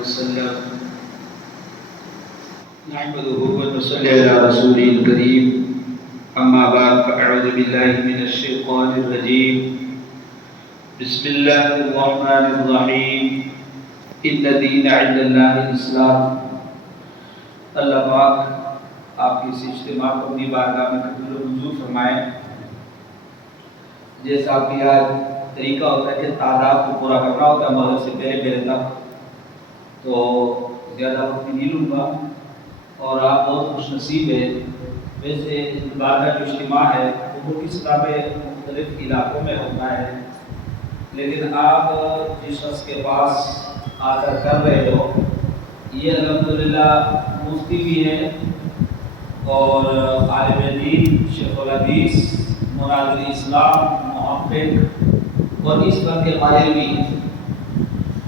وسلم نحمده ونصلي على رسوله الكريم أما بعد فأعوذ بالله من الشيطان الرجيم بسم الله الرحمن الرحيم إن الدين عند الله الإسلام. اللہ پاک آپ کی اس اجتماع کو اپنی بارگاہ میں قبول و منظور فرمائیں. جیسا آپ کی آج طریقہ ہوتا ہے کہ تعداد کو پورا کرنا ہوتا ہے مغرب سے پہلے تک، تو زیادہ وقت نہیں لوں گا اور آپ بہت خوش نصیب ہیں. ویسے بارگاہ جو اجتماع ہے وہ کس طرح مختلف علاقوں میں ہوتا ہے، لیکن آپ جس شخص کے پاس آ کر رہے ہو یہ الحمدللہ مفتی بھی ہے اور عالم دین، شیخ الحدیث، مناظر اسلام، محقق اور اس فن کے ماہر بھی ہیں.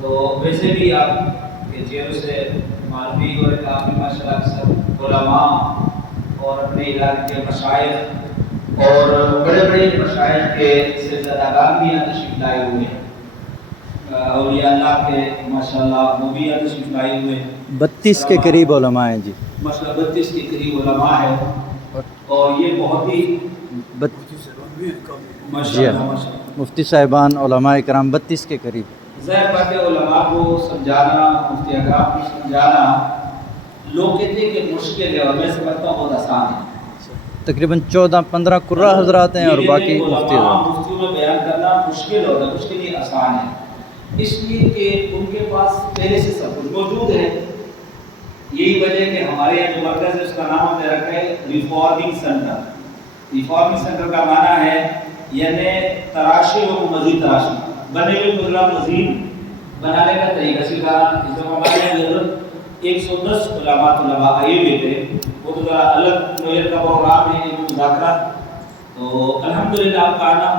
تو ویسے بھی آپ کے چہروں سے معلومی اور کافی ماشاء اللہ سب علماء اور اپنے علاقے کے مشائخ اور بڑے بڑے مشائخ کے سلسلہ بھی یہاں تشریف لائے ہوئے ہیں. اولیاء اللہ کے ماشاءاللہ وہ بھی یہاں تشریف لائے ہوئے ہیں. 32 کے قریب علماء ہیں جی، ماشاءاللہ 32 کے قریب علماء ہیں اور یہ بہت ہی ماشاءاللہ مفتی صاحبان علماء کرام 32 کے قریب. ظاہر بات ہے علماء کو سمجھانا، مفتی اکرام کو سمجھانا لوگ کہتے ہیں کہ مشکل ہے اور میں سمجھتا ہوں بہت آسان ہے. تقریباً 14-15 قرہ حضرات ہیں اور باقی مفتی حضرات. مفتیوں میں بیان کرنا مشکل ہوتا ہے، اس کے لیے آسان ہے اس لیے کہ ان کے پاس پہلے سے سب کچھ موجود ہے. یہی وجہ ہے کہ ہمارے یہاں جو مرکز ہے اس کا نام ہم نے رکھا ہے ریفارمنگ سینٹر. ریفارمنگ سینٹر کا معنی ہے یعنی تراشی و مزید تراشی، بنے ہوئے پروگرام مزید بنانے کا طریقہ سیکھا. اس میں ہمارے یہاں 110 علماء آئے ہوئے تھے. وہ تو ذرا الگ نوعیت کا پروگرام ہے، مذاکرہ. تو الحمدللہ آپ کا آنا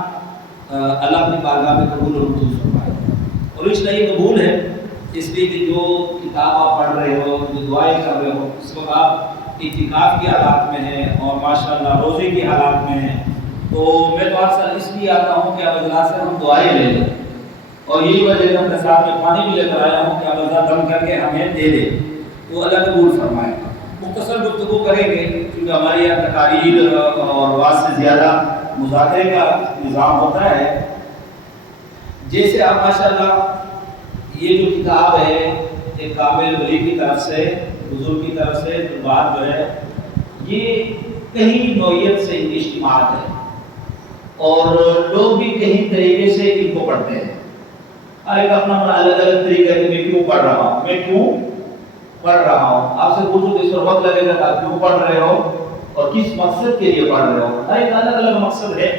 اللہ اپنی بارگاہ میں قبول اور منظور فرمائے. اور اس لیے قبول ہے اس لیے کہ جو کتاب آپ پڑھ رہے ہو، جو دعائیں کر رہے ہو، اس وقت آپ اعتکاف کے حالات میں ہیں اور ماشاءاللہ روزے کے حالات میں ہیں. تو میں تو آپ سے اس لیے آتا ہوں کہ اب اللہ سے ہم دعائیں لے لیں اور یہی وجہ ہے اپنے ساتھ میں پانی بھی لے کر آیا ہوں کہ اب اللہ دم کر کے ہمیں دے دے تو اللہ قبول فرمائے. مختصر گفتگو کریں گے کیونکہ ہمارے یہاں تقاریر اور واز سے زیادہ مذاکرے کا نظام ہوتا ہے. جیسے آپ ماشاءاللہ یہ جو کتاب ہے ایک کامل ولی کی طرف سے، حضور کی طرف سے بات جو ہے یہ کہیں نوعیت سے اجتماعات ہے اور لوگ بھی کہیں طریقے سے ان کو پڑھتے ہیں. ہر ایک اپنا الگ الگ طریقہ ہے کہ میں کیوں پڑھ رہا ہوں، میں کیوں پڑھ رہا ہوں. آپ سے پوچھو تو اس پر وقت لگے گا کہ آپ کیوں پڑھ رہے ہو اور کس مقصد کے لیے پڑھ رہے ہو. ہر ایک الگ الگ مقصد ہے،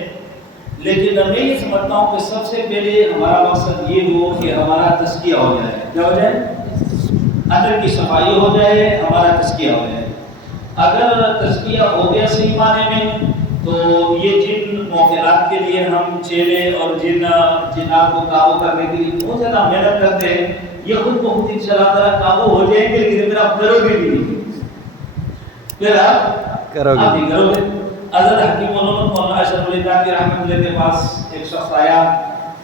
لیکن میں یہ سمجھتا ہوں کہ سب سے پہلے ہمارا مقصد یہ ہو کہ ہمارا تزکیہ ہو جائے. کیا ہو جائے؟ اندر کی صفائی ہو جائے، ہمارا تزکیہ ہو جائے. اگر تزکیہ ہو گیا صحیح معنی میں تو یہ جن موقعات کے لیے ہم چہرے اور جنات کو قابو کرنے کے لیے بہت زیادہ محنت کرتے ہیں یہ خود بخود انشاءاللہ تعالیٰ قابو ہو جائیں گے، لیکن پھر آپ کرو گے بھی نہیں. پھر آپ کرو گے. حضرت حکیم مولانا اشرف علی تھانوی رحمۃ اللہ کے پاس ایک شخص آیا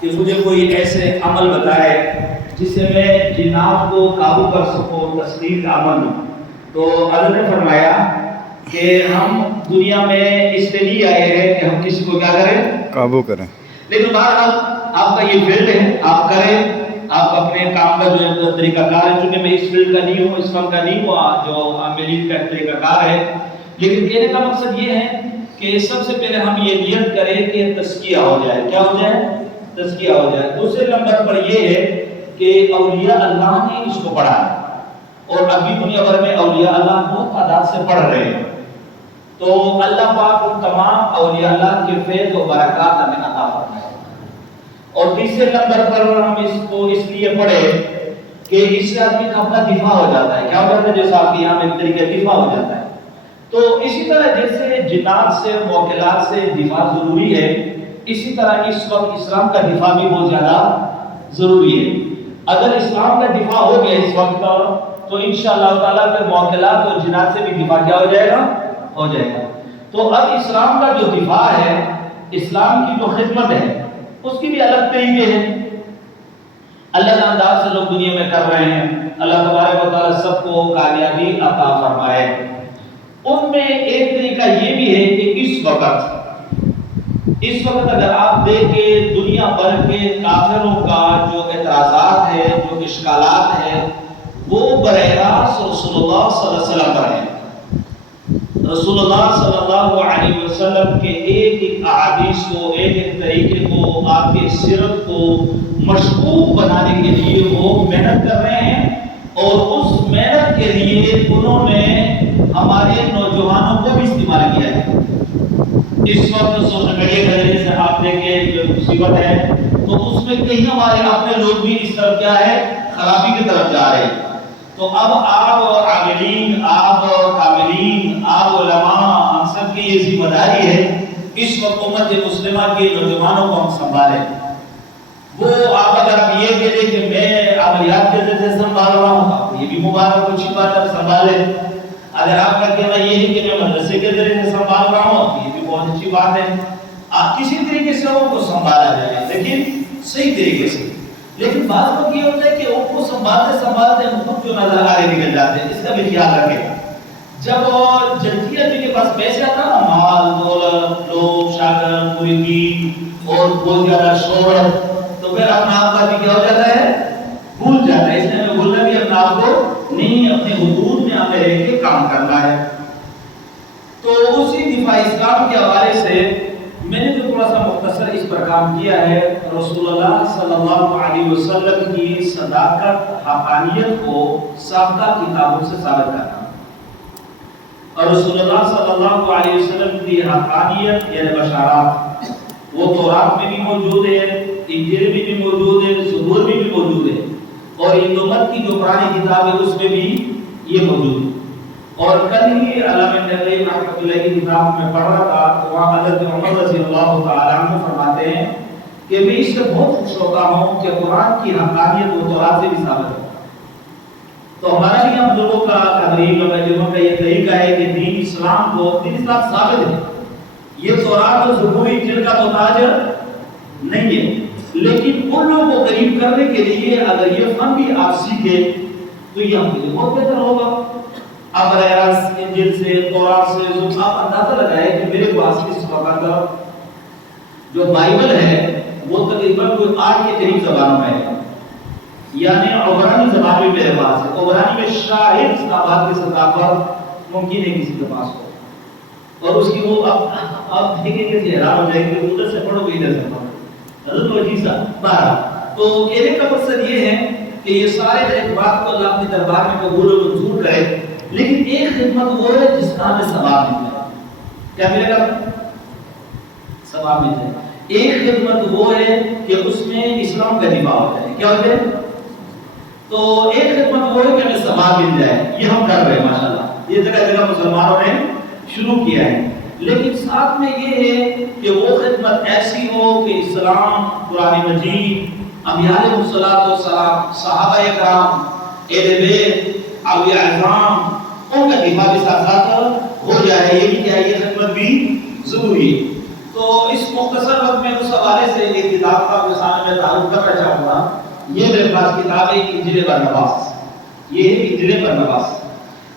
کہ مجھے کوئی ایسے عمل بتائے جس سے میں جنات کو قابو کر سکوں، تسلیم کا عمل. تو حضرت نے فرمایا کہ ہم دنیا میں اس لیے آئے ہیں کہ ہم کسی کو کیا کریں؟ قابو کریں. لیکن بہرحال آپ کا یہ فیلڈ ہے، آپ کریں. آپ اپنے کام کا جو طریقہ کار ہے، چونکہ میں اس فیلڈ کا نہیں ہوں، اس فن کا نہیں ہوں جو عاملین کا طریقہ کار ہے، لیکن کہنے کا مقصد یہ ہے کہ سب سے پہلے ہم یہ نیت کریں کہ تزکیہ ہو جائے. کیا ہو جائے؟ تزکیہ ہو جائے. دوسرے نمبر پر یہ ہے کہ اولیاء اللہ نے اس کو پڑھا ہے اور ابھی دنیا بھر میں اولیاء اللہ بہت تعداد سے پڑھ رہے ہیں. تو اللہ پاک ان تمام اولیاء اللہ کے فیض و برکات ہمیں عطا فرمائے. اور تیسرے نمبر پر ہم اس کو اس لیے پڑھے کہ اس سے آدمی کا اپنا دفاع ہو جاتا ہے. کیا ہو جاتا ہے؟ جیسا آپ کے یہاں میں طریقہ دفاع ہو جاتا ہے. تو اسی طرح جیسے جنات سے، موکلات سے دفاع ضروری ہے، اسی طرح اس وقت اسلام کا دفاع بھی بہت زیادہ ضروری ہے. اگر اسلام کا دفاع ہو گیا اس وقت تو انشاءاللہ تعالیٰ پھر موکلات اور جنات سے بھی دفاع کیا ہو جائے گا؟ ہو جائے گا. تو اب اسلام کا جو دفاع ہے، اسلام کی جو خدمت ہے، اس کی بھی الگ طریقے ہیں. اللہ کے انداز سے لوگ دنیا میں کر رہے ہیں، اللہ تبارک و تعالیٰ سب کو کامیابی عطا فرمائے۔ ان میں ایک طریقہ یہ بھی ہے کہ اس وقت اگر آپ دیکھیں دنیا بھر کے کافروں کا جو اعتراضات ہے، جو اشکالات ہیں، وہ براہ راست رسول اللہ صلی اللہ علیہ وسلم پر ہیں۔ رسول اللہ صلی اللہ علیہ وسلم کے ایک ایک احادیث کو، ایک ایک طریقے کو، آپ کے سیرت کو مشکوک بنانے کے لیے وہ محنت کر رہے ہیں، اور اس محنت کے لیے انہوں نے ہمارے نوجوانوں کو بھی استعمال کیا ہے۔ اس وقت سوشل میڈیا کے ذریعے سے آپ دیکھیں جو مصیبت ہے، تو اس میں کہیں ہمارے اپنے لوگ بھی اس طرف کیا ہے، خرابی کی طرف جا رہے ہیں۔ تو اب آپ عاملین، آپ کاملین، آپ علماء، ہم سب کی یہ ذمہ داری ہے اس وقت امت مسلمہ کے نوجوانوں کو ہم سنبھالیں۔ وہ آپ اگر آپ یہ کہہ دیں کہ میں عملیات کے ذریعے سنبھال رہا ہوں، یہ بھی مبارک اچھی بات ہے، سنبھالیں۔ اگر آپ کا کہنا یہ ہے کہ میں مدرسے کے ذریعے سے سنبھال رہا ہوں، یہ بھی بہت اچھی بات ہے۔ آپ کسی طریقے سے ان کو سنبھالا جائے، لیکن صحیح طریقے سے۔ لیکن بعض وقت یہ ہوتا ہے کہ ان کو سنبھالتے سنبھالتے ہم خود جو نظر آگے نکل جاتے ہیں، اس کا بھی خیال رکھیں۔ جب جنسیت کے پاس پیسے آتا ہے، مال دولت، لوگ، شاگرد، مریدین اور بہت زیادہ شہرت، تو پھر اپنا آپ کا بھی کیا ہو جاتا ہے، بھول جاتا ہے۔ اس لیے ہمیں بھولنا بھی اپنا آپ کو نہیں، اپنے حدود میں ہمیں رہ کے کام کرنا ہے۔ تو اسی دفاع اسلام کے حوالے سے میں نے جو تھوڑا سا مختصر اس پر کام کیا ہے، رسول اللہ صلی اللہ علیہ وسلم کی صداقت، حقانیت کو سابقہ کتابوں سے ثابت کرنا، اور رسول اللہ صلی اللہ علیہ وسلم کی حقانیت یعنی بشارات وہ تورات میں بھی موجود ہے، انجیل میں بھی موجود ہے، زبور میں بھی موجود ہے، اور یہ امت کی جو پرانی کتاب ہے اس میں بھی یہ موجود ہے۔ اور کل ہی علامہ ابن القیم رحمۃ اللہ کی کتاب میں پڑھ رہا تھا، تو وہاں حضرت عمر رضی اللہ تعالیٰ عنہ فرماتے ہیں کہ میں اس سے بہت خوش ہوتا ہوں کہ قرآن کی حقانیت وہ تورات سے بھی ثابت ہے۔ تو ہمارا بھی ہم لوگوں کا تحریک و تجربہ کا یہ طریقہ ہے کہ دین اسلام ثابت ہے، یہ تورات اور زبور انجیل کا محتاج نہیں ہے۔ لیکن ان لوگوں کو قریب کرنے کے لیے اگر یہ فن بھی آپ سیکھیں تو یہ ہم کے لیے بہت بہتر ہوگا۔ اب راست انجیل سے، تورات سے، زبور، آپ اندازہ لگائے کہ میرے پاس اس وقت جو بائبل ہے وہ تقریباً کوئی 8 کے قریب زبانوں میں ہے، یعنی عبرانی زبان میں میرے پاس ہے۔ عبرانی میں شاید بات کی سطح پر ممکن ہے کسی کے پاس ہو، اور اس کی وہ اب دیکھیں کہ حیران ہو جائے گی کہ ادھر سے پڑھو ادھر سے پڑھو، حضرت وجیز بارہ۔ تو کہنے کا مقصد یہ ہے کہ یہ سارے ایک بات کو اللہ اپنے دربار میں قبول و منظور کرے، لیکن ایک خدمت وہ ہے جس کا ہمیں ثواب ملتا ہے۔ کیا ملے گا؟ ثواب ملتا ہے۔ ایک خدمت وہ ہے کہ اس میں اسلام کا دفاع ہوتا ہے۔ کیا ہوتا ہے؟ تو ایک خدمت وہ ہے کہ ہمیں ثواب مل جائے، یہ ہم کر رہے ہیں ماشاءاللہ، یہ جگہ جگہ مسلمانوں نے شروع کیا ہے۔ لیکن ساتھ میں یہ ہے کہ وہ خدمت ایسی ہو کہ اسلام، قرآن مجید، انبیاء علیہ السلام، صحابہ کرام، اہل بیت، اولیاء اعظام، ان کا دفاع بھی ساتھ ساتھ ہو جائے، یہ بھی کیا ہے، یہ خدمت بھی ضروری ہے۔ تو اس مختصر وقت میں اس حوالے سے ایک کتاب کا سامنے میں تعارف کرنا چاہوں گا۔ یہ میرے پاس کتاب ہے انجیل برنباس، یہ ہے انجیل برنباس۔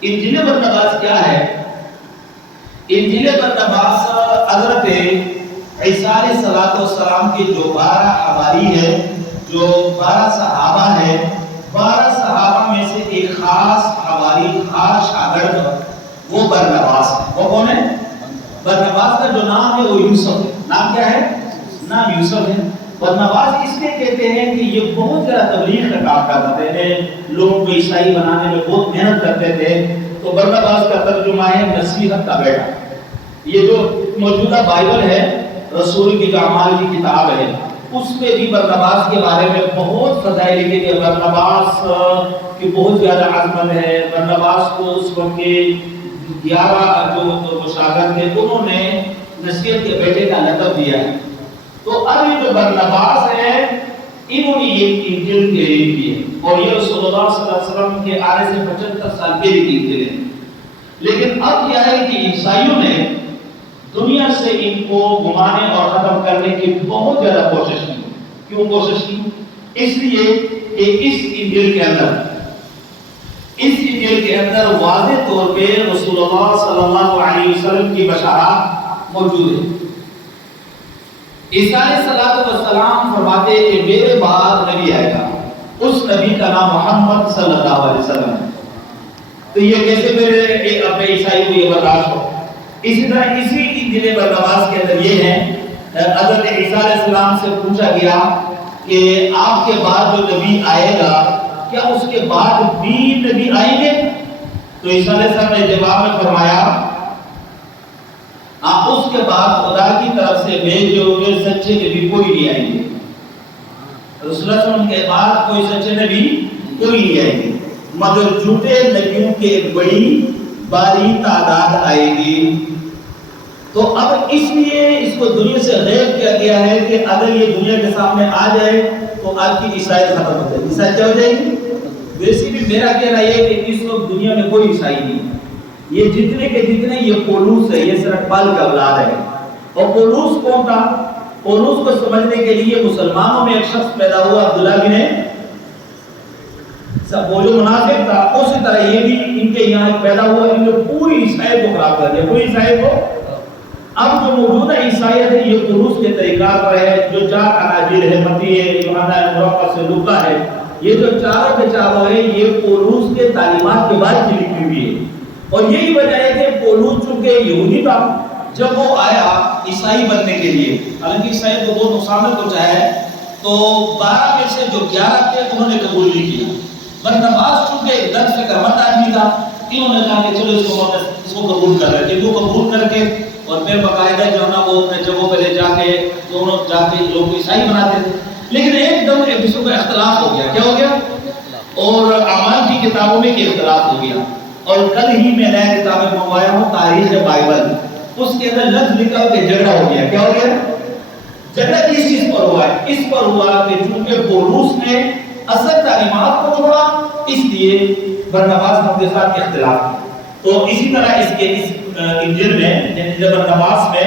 انجیل برنباس کیا ہے؟ انجیل برنباس حضرت عیسیٰ علیہ السلام کے جو 12 حواری ہے، جو 12 صحابہ ہیں، 12 صحابہ میں سے ایک خاص حواری، خاص شاگرد وہ برنباس ہے۔ وہ کون ہے؟ برنباس کا جو نام ہے وہ یوسف ہے۔ نام کیا ہے؟ نام یوسف ہے۔ برنباس اس لیے کہتے ہیں کہ یہ بہت زیادہ تبلیغ کا کام کرتے ہیں، لوگوں کو عیسائی بنانے میں بہت محنت کرتے تھے۔ تو برنباس کا ترجمہ ہے نصیحت کا بیٹا۔ یہ جو موجودہ بائبل ہے، رسول کی اعمال کی کتاب ہے، اس میں بھی برنباس کے بارے میں بہت فضائل لکھے گئے۔ برنباس کی بہت زیادہ عظمت ہے۔ برنباس کو اس وقت کے 11 جو شاگرد تھے انہوں نے نصیحت کے بیٹے کا لقب دیا ہے۔ تو اب یہ جو برنباس ہے، انہوں نے یہ انجیل تحریر کی ہے، اور یہ رسول اللہ صلی اللہ علیہ وسلم کے آنے سے 75 سال پہلے کی انجیل ہے۔ لیکن اب کیا ہے کہ عیسائیوں نے دنیا سے ان کو گمانے اور ختم کرنے کی بہت زیادہ کوشش کی۔ کیوں کوشش کی؟ اس لیے کہ کہ اس انجیل کے اندر واضح طور پہ رسول اللہ صلی اللہ علیہ وسلم کی بشارات موجود ہے۔ عیسیٰ علیہ السلام فرماتے ہیں کہ میرے بعد نبی آئے گا، اس نبی کا نام محمد صلی اللہ علیہ وسلم ہے۔ تو یہ کیسے میرے اپنے عیسائی کو یہ برداشت ہو؟ اسی طرح اسی انجیل برناباس کے اندر یہ ہے، حضرت عیسیٰ علیہ السلام سے پوچھا گیا کہ آپ کے بعد جو نبی آئے گا کیا اس کے بعد بھی نبی آئیں گے؟ تو عیسیٰ علیہ السلام نے جواب میں فرمایا اس کے بعد خدا کی طرف سے بھیجے ہوئے سچے نبی کوئی نہیں آئیں گے۔ رسول اللہ صلی اللہ علیہ وسلم کے بعد کوئی سچے نبی کوئی نہیں آئیں گے، مگر جھوٹے نبیوں کے بڑی باری تعداد آئے گی۔ تو اب اس لیے اس کو دنیا سے غائب کیا گیا ہے کہ اگر یہ دنیا کے سامنے آ جائے تو آپ کی عیسائی ختم ہو جائے گی۔ عیسائی کیا ہو جائے گی؟ ویسے بھی میرا کہنا یہ ہے کہ اس وقت دنیا میں کوئی عیسائی نہیں، یہ جتنے کے جتنے یہ پولوس ہے، یہ صرف پال کا اولاد ہے۔ اور پولوس کون تھا؟ پولوس کو سمجھنے کے لیے مسلمانوں میں ایک شخص پیدا ہوا، عبداللہ بن وہ جو منافق تھا، اسی طرح یہ بھی ان کے یہاں پیدا ہوا، ان نے پوری عیسائی کو خراب کر دیا، پوری عیسائی کو۔ اب جو موجودہ عیسائیت ہے یہ پولوس کے طریقہ پر ہے، جو چار اناجیل ہے، متی ہے، یوحنا ہے، مرقس ہے، لوقا ہے، یہ جو چاروں کے چاروں ہیں یہ پولوس کے تعلیمات کے بعد کی لکھی ہوئی ہے۔ اور یہی وجہ ہے کہ پولوس چونکہ یہودی تھا، جب وہ آیا عیسائی بننے کے لیے، حالانکہ عیسائی کو بہت نقصان پہنچایا ہے، تو 12 میں سے جو 11 تھے انہوں نے قبول نہیں کیا۔ برناباس چونکہ ایک درد سے کرمت آدمی تھا، انہوں نے کہا کہ چلو اس کو قبول کر رہے، ان کو قبول کر کے اور پھر باقاعدہ جو ہے نا وہ اپنے جگہوں پہ لے جا کے دونوں جا کے لوگ عیسائی بناتے تھے۔ لیکن ایک دم ایک دوسرے کا اختلاف ہو گیا، کیا ہو گیا؟ اور اعمال کی کتابوں میں کی اختلاف ہو گیا۔ اور کل ہی میں نیا کتابیں منگوایا ہوں، تاریخ بائبل، اس کے اندر لفظ لکھا ہو کہ جھگڑا ہو گیا۔ کیا ہو گیا؟ جھگڑا کس چیز پر ہوا ہے؟ اس پر ہوا کہ چونکہ پولوس نے اصل تعلیمات کو چھوڑا، اس لیے برناباس کے ساتھ اختلاف۔ تو اسی طرح اس انجیل میں برناباس میں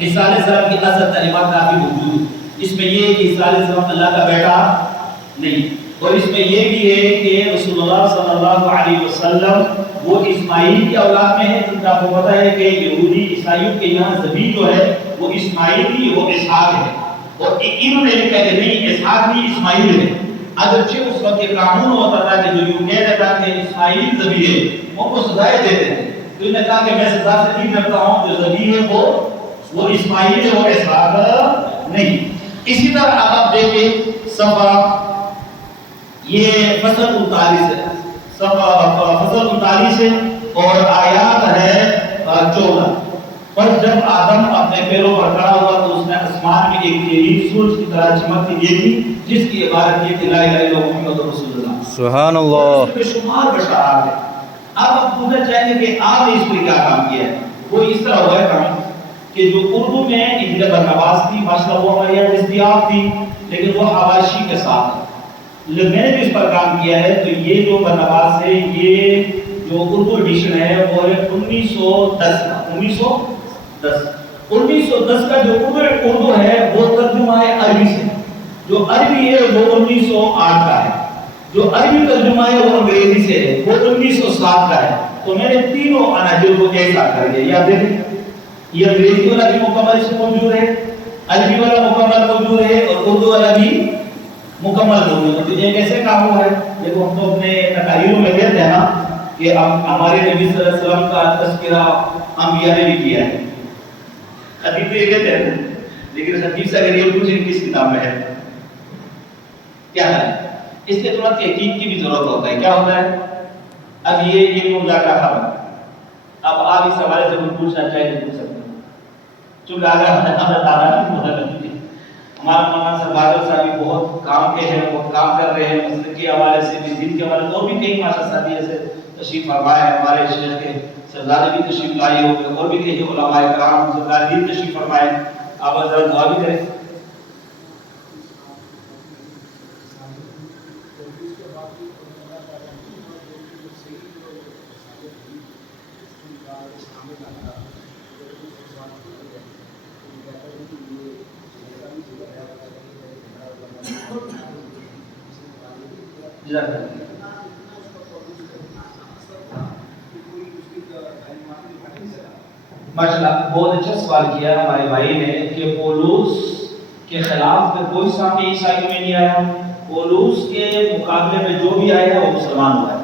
عیسیٰ علیہ السلام کی اصل تعلیمات کافی موجود ہیں۔ اس میں یہ ہے کہ عیسیٰ علیہ السلام اللہ کا بیٹا نہیں، اور اس میں یہ بھی ہے کہ رسول اللہ صلی اللہ علیہ وسلم وہ اسماعیل کی اولاد میں ہے، کیونکہ آپ کو پتہ ہے کہ یہودی عیسائیوں کے یہاں ذبیح جو ہے وہ اسماعیل کی، وہ اسحاق ہے، اور انہوں نے لکھا کہ نہیں اسحاق بھی اسماعیل ہے۔ اگرچہ اس وقت یہ قانون ہوتا تھا کہ جو یوں کہہ دیتا کہ اسماعیل ذبیح ہے ان کو سزائیں دیتے تھے، تو انہوں نے کہا کہ میں سزا سے نہیں ڈرتا ہوں، جو ذبیح ہے وہ اسماعیل ہے، وہ اسحاق نہیں۔ اسی طرح آپ دیکھیں صفحہ یہ فصل 39 ہے، فصل 39 ہے اور آیات ہے 14۔ پر جب آدم اپنے پیروں پر کھڑا ہوا تو اس نے آسمان میں ایک تیری سورج کی طرح چمکتی دیکھی، جس کی عبارت یہ کہ لا الہ الا اللہ محمد رسول اللہ۔ سبحان اللہ۔ بے شمار بشارات ہے۔ اب پوچھنا چاہیں گے کہ آپ نے اس پر کیا کام کیا ہے؟ وہ اس طرح ہوا ہے کام کہ جو اردو میں انجیل برناباس تھی، ماشاءاللہ وہ ہماری یہاں دستیاب تھی، لیکن وہ حواشی کے ساتھ ہے۔ میں نے جو اس پر کام کیا ہے تو یہ جو برناباس ہے یہ جو اردو ایڈیشن ہے وہ ہے 1910 کا 1910 کا جو اردو ہے وہ ترجمہ ہے عربی سے، جو عربی ہے وہ 1908 کا ہے، جو عربی ترجمہ ہے وہ انگریزی سے ہے، وہ 1907 کا ہے۔ تو میں نے تینوں اناجیل کو ایک ساتھ کر دیا۔ یاد دیکھیں یہ انگریزی والا بھی مکمل سے موجود ہے، عربی والا مکمل موجود ہے، اور اردو والا بھی مکمل موجود ہے۔ تو یہ کیسے کام ہوا ہے؟ دیکھو ہم تو اپنے تقاریروں میں کہتے ہیں نا کہ ہمارے نبی صلی اللہ علیہ وسلم کا تذکرہ انبیاء نے بھی کیا ہے، حدیث تو یہ کہتے ہیں، لیکن حدیث اگر یہ پوچھیں کس کتاب میں ہے کیا ہے، اس کے تھوڑا تحقیق کی بھی ضرورت ہوتا ہے۔ کیا ہوتا ہے؟ اب یہ مذاکرہ خبر، اب آپ اس حوالے سے کچھ پوچھنا چاہیں تو پوچھ سکتے ہیں، چونکہ اگر ہمارا مولانا صاحب بادل صاحب بھی بہت کام کے ہیں، بہت کام کر رہے ہیں مسجد کے حوالے سے بھی، دین کے حوالے سے، اور بھی کئی ماشاء ساتھی ایسے تشریف فرمائے ہیں، ہمارے شیخ کے سردار بھی تشریف لائے ہوئے، اور بھی کئی علماء کرام سردار دین تشریف فرمائے، آپ ذرا دعا بھی کریں۔ جزاک اللہ۔ ماشاءاللہ بہت اچھا سوال کیا ہمارے بھائی نے کہ پولوس کے خلاف میں کوئی سامنے عیسائیوں میں نہیں آیا، پولوس کے مقابلے میں جو بھی آیا ہے وہ مسلمان ہوا ہے،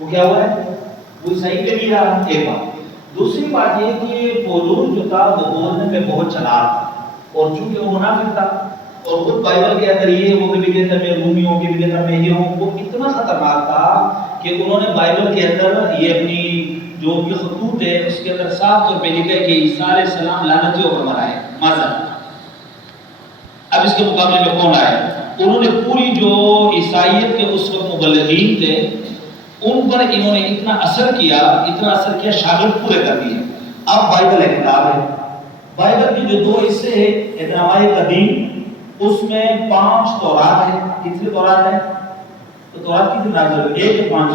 وہ کیا ہوا ہے، وہ عیسائی پہ نہیں رہا، ایک بات۔ دوسری بات یہ کہ پولوس جو تھا وہ بولنے میں بہت چلاک تھا، اور چونکہ وہ منافق تھا اور خود بائبل کے اندر یہ وہ بھی کہتا میں رومی ہوں کہ بھی کہتا میں یہ ہوں، وہ اتنا خطرناک تھا کہ انہوں نے بائبل کے اندر یہ اپنی جو بھی خطوط ہے اس کے اندر صاف طور پہ لکھا ہے کہ عیسیٰ علیہ السلام لعنتی ہو کر مرا ہے، ماذا اب اس کے مقابلے میں کون آئے؟ انہوں نے پوری جو عیسائیت کے اس وقت مبلغین تھے ان پر انہوں نے اتنا اثر کیا شاگرد پورے کر دیے۔ اب بائبل ایک کتاب ہے، بائبل کی جو 2 حصے ہیں، اہدنامۂ قدیم اس میں 5 تورات ہے، کتنی تورات ہے؟ تو تورات کتنی نازل ہوئی؟ 1 یا 5؟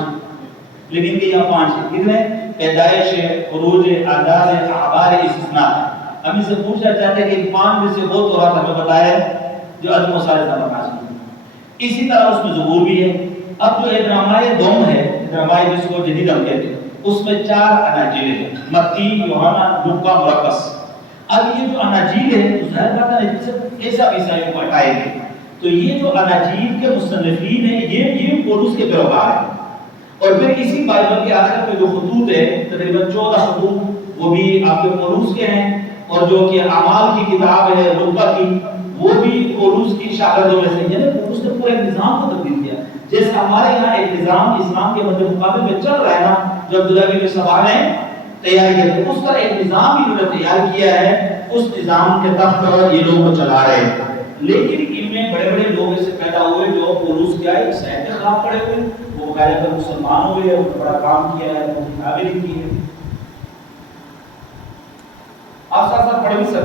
لیکن کہ یہاں 5 ہے، کتنے؟ پیدائش ہے، خروج ہے، اعداد ہے، اعمال ہے، استثناء ہے۔ ہم سے پوچھنا چاہتے ہیں کہ 5 میں سے وہ تورات ہمیں بتایا ہے جو آدم موسیٰ علیہ السلام پر نازل ہوئی، اسی طرح اس میں زبور بھی ہے۔ اب جو اہدنامۂ دوم ہے، اہدنامۂ جس کو جدید ہم کہتے ہیں، اس میں 4 اناجیل ہیں، متی، یوحنا، لوکا، مرقس۔ اب یہ جو اناجیل ہے تو ظاہر بات ہے جس سے کیسا عیسائیوں کو ہٹائے گے، تو یہ جو اناجیل کے مصنفین ہیں یہ پولس کے پیروکار ہیں، اور پھر اسی بائبل کے آخر میں جو خطوط ہے تقریباً 14 خطوط وہ بھی آپ کے پولس کے ہیں، اور جو کہ اعمال کی کتاب ہے لوکا کی وہ بھی پولس کی شاگردوں میں سے، یعنی پولس نے پورے نظام کو تبدیل کیا۔ جیسے ہمارے یہاں ایک نظام اسلام کے مد مقابل میں چل رہا ہے نا، جو عبداللہ بن سبا نے تیار کیا تھا، اس طرح ایک نظام انہوں نے تیار کیا ہے، اس نظام کے تحت یہ لوگ چلا رہے ہیں۔ لیکن ان میں بڑے بڑے لوگ ایسے پیدا ہوئے جو پولس کے عیسائیت کے خلاف پڑے ہوئے، وہ غیر پر مسلمان ہوئے، اور بڑا کام کیا ہے، کتابیں لکھی ہے۔ آپ ساتھ ساتھ پڑھ بھی سکتے